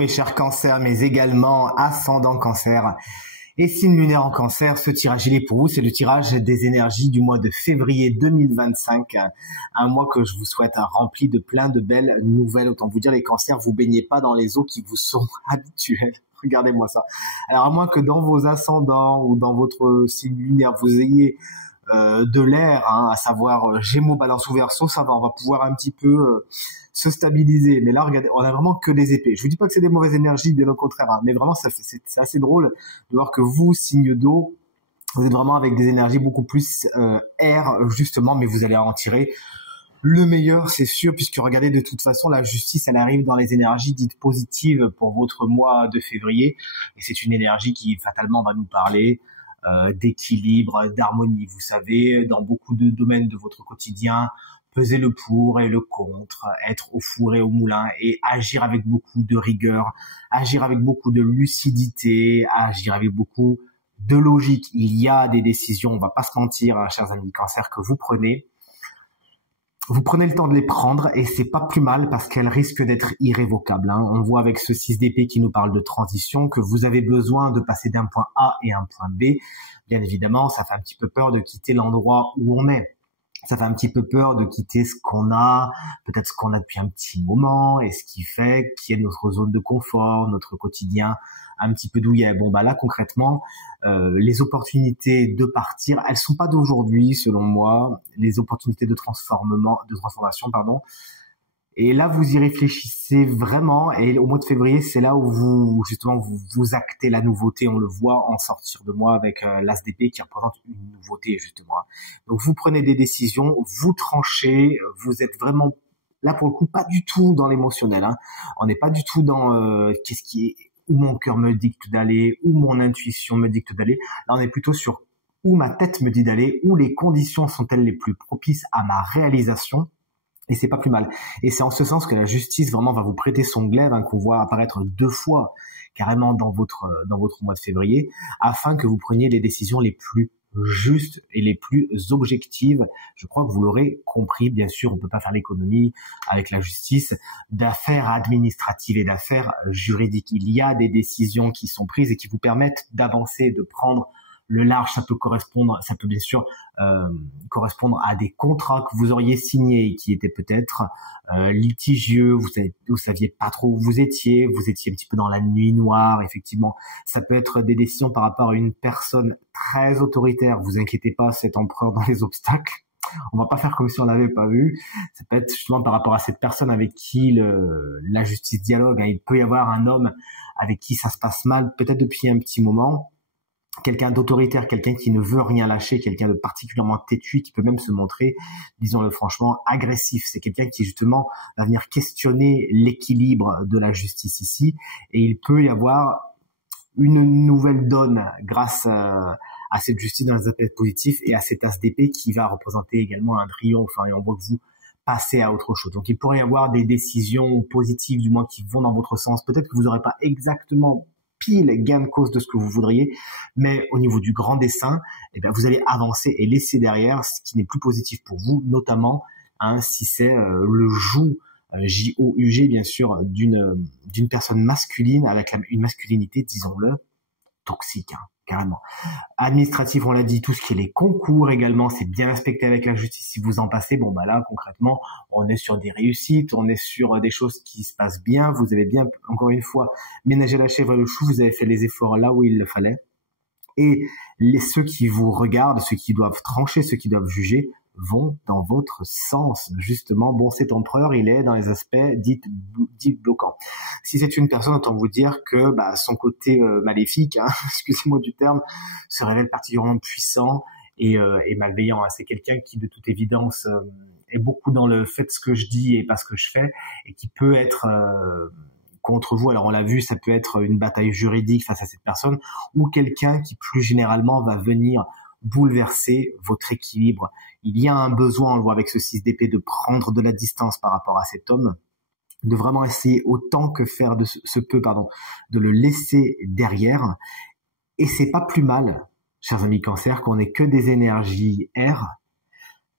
mes chers cancers, mais également ascendant cancer et signe lunaire en cancer. Ce tirage, il est pour vous, c'est le tirage des énergies du mois de février 2025. Un mois que je vous souhaite rempli de plein de belles nouvelles. Autant vous dire, les cancers, vous baignez pas dans les eaux qui vous sont habituelles. Regardez-moi ça. Alors, à moins que dans vos ascendants ou dans votre signe lunaire, vous ayez de l'air, à savoir Gémeaux, Balance ou Verseau, ça va, on va pouvoir un petit peu se stabiliser. Mais là, regardez, on a vraiment que des épées. Je vous dis pas que c'est des mauvaises énergies, bien au contraire, mais vraiment, c'est assez drôle de voir que vous, signe d'eau, vous êtes vraiment avec des énergies beaucoup plus air, justement, mais vous allez en tirer le meilleur, c'est sûr, puisque regardez, de toute façon, la justice, elle arrive dans les énergies dites positives pour votre mois de février, et c'est une énergie qui, fatalement, va nous parler d'équilibre, d'harmonie. Vous savez, dans beaucoup de domaines de votre quotidien, peser le pour et le contre, être au four et au moulin et agir avec beaucoup de rigueur, agir avec beaucoup de lucidité, agir avec beaucoup de logique. Il y a des décisions, on va pas se mentir, chers amis cancer, que vous prenez. Vous prenez le temps de les prendre et c'est pas plus mal parce qu'elles risquent d'être irrévocables. On voit avec ce 6 d'épée qui nous parle de transition que vous avez besoin de passer d'un point A et un point B. Bien évidemment, ça fait un petit peu peur de quitter l'endroit où on est. Ça fait un petit peu peur de quitter ce qu'on a, peut-être ce qu'on a depuis un petit moment et ce qui fait qui est notre zone de confort, notre quotidien un petit peu douillet. Bon, bah là, concrètement, les opportunités de partir, elles sont pas d'aujourd'hui, selon moi. Les opportunités de transformation, pardon. Et là, vous y réfléchissez vraiment. Et au mois de février, c'est là où vous actez la nouveauté. On le voit en sortir de mois avec l'As d'épée qui représente une nouveauté, justement. Donc, vous prenez des décisions, vous tranchez, vous êtes vraiment là pour le coup, pas du tout dans l'émotionnel. On n'est pas du tout dans qu'est-ce qui est où mon cœur me dicte d'aller, où mon intuition me dicte d'aller. Là, on est plutôt sur où ma tête me dit d'aller, où les conditions sont-elles les plus propices à ma réalisation. Et c'est pas plus mal. Et c'est en ce sens que la justice vraiment va vous prêter son glaive, qu'on voit apparaître 2 fois carrément dans votre mois de février, afin que vous preniez les décisions les plus justes et les plus objectives. Je crois que vous l'aurez compris. Bien sûr, on peut pas faire l'économie avec la justice d'affaires administratives et d'affaires juridiques. Il y a des décisions qui sont prises et qui vous permettent d'avancer, de prendre le large. Ça peut bien sûr correspondre à des contrats que vous auriez signés et qui étaient peut-être litigieux, vous saviez pas trop où vous étiez un petit peu dans la nuit noire, effectivement. Ça peut être des décisions par rapport à une personne très autoritaire. Vous inquiétez pas, cet empereur dans les obstacles. On va pas faire comme si on l'avait pas vu. Ça peut être justement par rapport à cette personne avec qui la justice dialogue. Il peut y avoir un homme avec qui ça se passe mal, peut-être depuis un petit moment. Quelqu'un d'autoritaire, quelqu'un qui ne veut rien lâcher, quelqu'un de particulièrement têtu, qui peut même se montrer, disons-le franchement, agressif. C'est quelqu'un qui justement va venir questionner l'équilibre de la justice ici, et il peut y avoir une nouvelle donne grâce à cette justice dans les aspects positifs et à cet as d'épée qui va représenter également un triomphe, et on voit que vous passez à autre chose. Donc il pourrait y avoir des décisions positives, du moins qui vont dans votre sens. Peut-être que vous n'aurez pas exactement pile gain de cause de ce que vous voudriez, mais au niveau du grand dessin, vous allez avancer et laisser derrière ce qui n'est plus positif pour vous, notamment si c'est le joug, J-O-U-G bien sûr, d'une personne masculine avec une masculinité, disons-le, toxique, carrément. Administratif, on l'a dit, tout ce qui est les concours également, c'est bien respecté avec la justice. Si vous en passez, là, concrètement, on est sur des réussites, on est sur des choses qui se passent bien. Vous avez bien, encore une fois, ménagé la chèvre et le chou, vous avez fait les efforts là où il le fallait. Et ceux qui vous regardent, ceux qui doivent trancher, ceux qui doivent juger, vont dans votre sens, justement. Bon, cet empereur, il est dans les aspects dits bloquants. Si c'est une personne, autant vous dire que son côté maléfique, excusez-moi du terme, se révèle particulièrement puissant et malveillant. C'est quelqu'un qui, de toute évidence, est beaucoup dans le fait ce que je dis et pas ce que je fais, et qui peut être contre vous. Alors on l'a vu, ça peut être une bataille juridique face à cette personne, ou quelqu'un qui plus généralement va venir bouleverser votre équilibre. Il y a un besoin, on le voit avec ce 6 d'épée, de prendre de la distance par rapport à cet homme, de vraiment essayer autant que faire se peut, de le laisser derrière. Et c'est pas plus mal, chers amis cancer, qu'on ait que des énergies air,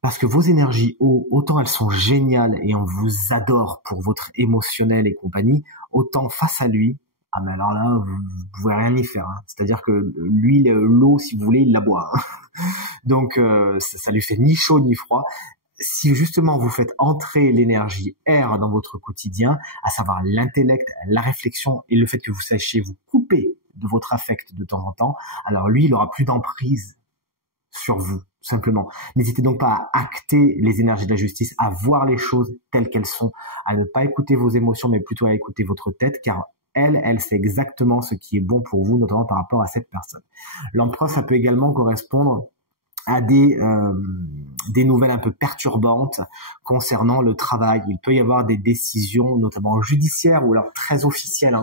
Parce que vos énergies haut, autant elles sont géniales et on vous adore pour votre émotionnel et compagnie, autant face à lui, ah mais alors là, vous pouvez rien y faire. Hein. C'est-à-dire que lui, l'eau, si vous voulez, il la boit. Hein. Donc ça lui fait ni chaud ni froid. Si justement vous faites entrer l'énergie air dans votre quotidien, à savoir l'intellect, la réflexion et le fait que vous sachiez vous couper de votre affect de temps en temps, alors lui, il aura plus d'emprise sur vous, tout simplement. N'hésitez donc pas à acter les énergies de la justice, à voir les choses telles qu'elles sont, à ne pas écouter vos émotions, mais plutôt à écouter votre tête, car elle sait exactement ce qui est bon pour vous, notamment par rapport à cette personne. L'empereur, ça peut également correspondre à des nouvelles un peu perturbantes concernant le travail. Il peut y avoir des décisions, notamment judiciaires ou alors très officielles,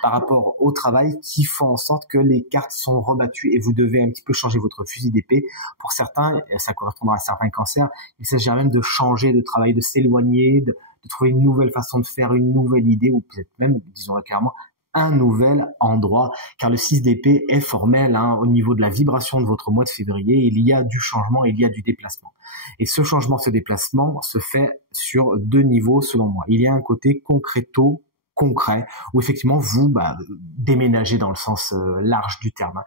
par rapport au travail, qui font en sorte que les cartes sont rebattues et vous devez un petit peu changer votre fusil d'épée. Pour certains, ça correspondra à certains cancers, il s'agirait même de changer de travail, de s'éloigner, de trouver une nouvelle façon de faire, une nouvelle idée, ou peut-être même, disons-le clairement, un nouvel endroit, car le 6 d'épée est formel au niveau de la vibration de votre mois de février. Il y a du changement, il y a du déplacement. Et ce changement, ce déplacement se fait sur 2 niveaux selon moi. Il y a un côté concret, où effectivement vous déménagez dans le sens large du terme.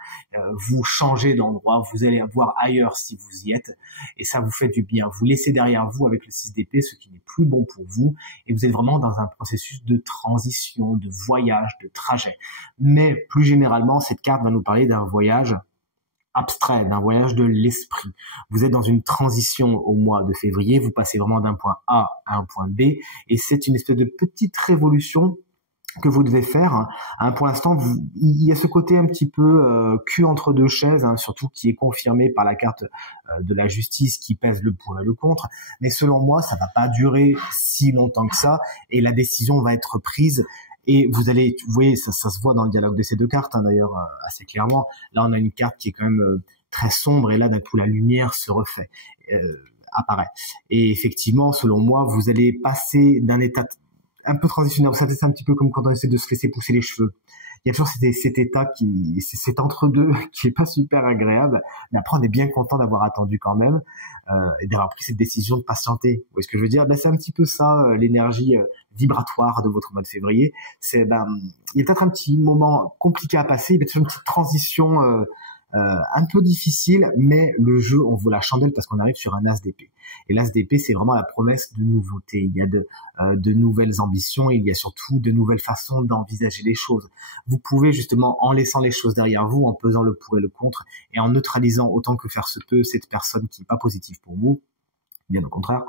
Vous changez d'endroit, vous allez voir ailleurs si vous y êtes, et ça vous fait du bien. Vous laissez derrière vous avec le 6 d'épée ce qui n'est plus bon pour vous, et vous êtes vraiment dans un processus de transition, de voyage, de trajet. Mais plus généralement, cette carte va nous parler d'un voyage abstrait, d'un voyage de l'esprit. Vous êtes dans une transition au mois de février, vous passez vraiment d'un point A à un point B, et c'est une espèce de petite révolution que vous devez faire. Pour l'instant, il y a ce côté un petit peu cul entre deux chaises, surtout qui est confirmé par la carte de la justice qui pèse le pour et le contre. Mais selon moi, ça va pas durer si longtemps que ça, et la décision va être prise. Et vous voyez, ça se voit dans le dialogue de ces 2 cartes, d'ailleurs, assez clairement. Là, on a une carte qui est quand même très sombre, et là, d'un coup, la lumière se refait, apparaît. Et effectivement, selon moi, vous allez passer d'un état un peu transitionnel. Vous savez, c'est un petit peu comme quand on essaie de se laisser pousser les cheveux. Il y a toujours cet état cet entre-deux qui est pas super agréable, mais après on est bien content d'avoir attendu quand même, et d'avoir pris cette décision de patienter. Vous voyez ce que je veux dire? C'est un petit peu ça, l'énergie vibratoire de votre mois de février. Il y a peut-être un petit moment compliqué à passer, il y a toujours une petite transition un peu difficile, mais le jeu, on vaut la chandelle parce qu'on arrive sur un as d'épée. Et l'as d'épée, c'est vraiment la promesse de nouveauté. Il y a de nouvelles ambitions, il y a surtout de nouvelles façons d'envisager les choses. Vous pouvez justement, en laissant les choses derrière vous, en pesant le pour et le contre, et en neutralisant autant que faire se peut cette personne qui n'est pas positive pour vous, bien au contraire,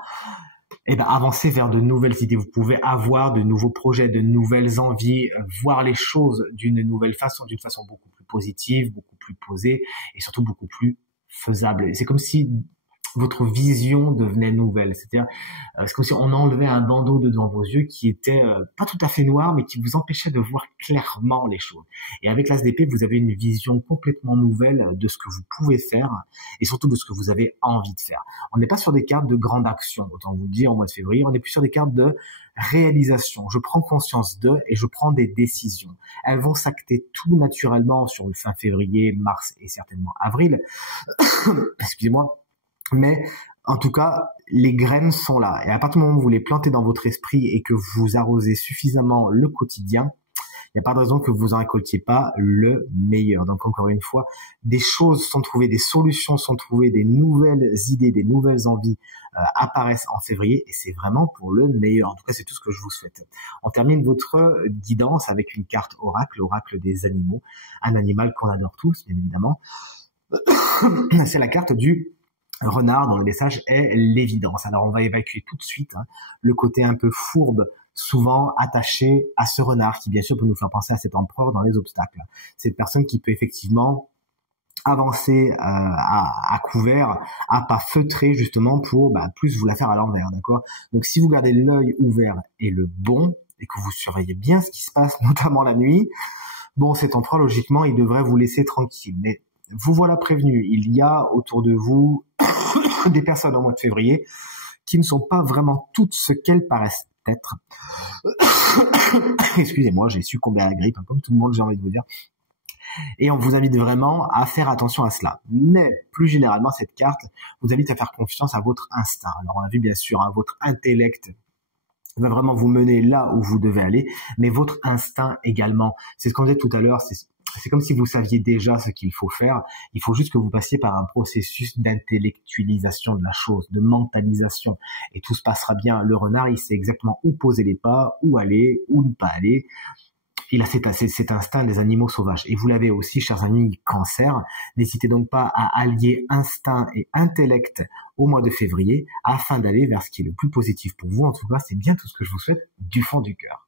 avancer vers de nouvelles idées. Vous pouvez avoir de nouveaux projets, de nouvelles envies, voir les choses d'une nouvelle façon, d'une façon beaucoup plus positive, beaucoup plus posée, et surtout beaucoup plus faisable. Et c'est comme si votre vision devenait nouvelle. C'est-à-dire, c'est comme si on enlevait un bandeau devant vos yeux qui était pas tout à fait noir, mais qui vous empêchait de voir clairement les choses. Et avec l'as d'épée, vous avez une vision complètement nouvelle de ce que vous pouvez faire, et surtout de ce que vous avez envie de faire. On n'est pas sur des cartes de grande action, autant vous le dire, au mois de février, on est plus sur des cartes de réalisation. Je prends conscience d'eux et je prends des décisions. Elles vont s'acter tout naturellement sur le fin février, mars et certainement avril. Excusez-moi. Mais en tout cas, les graines sont là. Et à partir du moment où vous les plantez dans votre esprit et que vous arrosez suffisamment le quotidien, il n'y a pas de raison que vous en récoltiez pas le meilleur. Donc encore une fois, des choses sont trouvées, des solutions sont trouvées, des nouvelles idées, des nouvelles envies apparaissent en février, et c'est vraiment pour le meilleur. En tout cas, c'est tout ce que je vous souhaite. On termine votre guidance avec une carte oracle, l'oracle des animaux, un animal qu'on adore tous, bien évidemment. C'est la carte du renard, dont le message est l'évidence. Alors on va évacuer tout de suite le côté un peu fourbe, souvent attaché à ce renard, qui bien sûr peut nous faire penser à cet empereur dans les obstacles. Cette personne qui peut effectivement avancer à couvert, à pas feutrer, justement pour plus vous la faire à l'envers, d'accord? Donc si vous gardez l'œil ouvert et le bon, et que vous surveillez bien ce qui se passe, notamment la nuit, cet empereur, logiquement, il devrait vous laisser tranquille. Mais vous voilà prévenu, il y a autour de vous des personnes au mois de février qui ne sont pas vraiment toutes ce qu'elles paraissent être. Excusez-moi, j'ai succombé à la grippe, comme tout le monde, j'ai envie de vous dire. Et on vous invite vraiment à faire attention à cela. Mais plus généralement, cette carte vous invite à faire confiance à votre instinct. Alors on a vu bien sûr votre intellect va vraiment vous mener là où vous devez aller, mais votre instinct également. C'est ce qu'on disait tout à l'heure, c'est comme si vous saviez déjà ce qu'il faut faire. Il faut juste que vous passiez par un processus d'intellectualisation de la chose, de mentalisation. Et tout se passera bien. Le renard, il sait exactement où poser les pas, où aller, où ne pas aller. Il a cet instinct des animaux sauvages. Et vous l'avez aussi, chers amis Cancer. N'hésitez donc pas à allier instinct et intellect au mois de février afin d'aller vers ce qui est le plus positif pour vous. En tout cas, c'est bien tout ce que je vous souhaite du fond du cœur.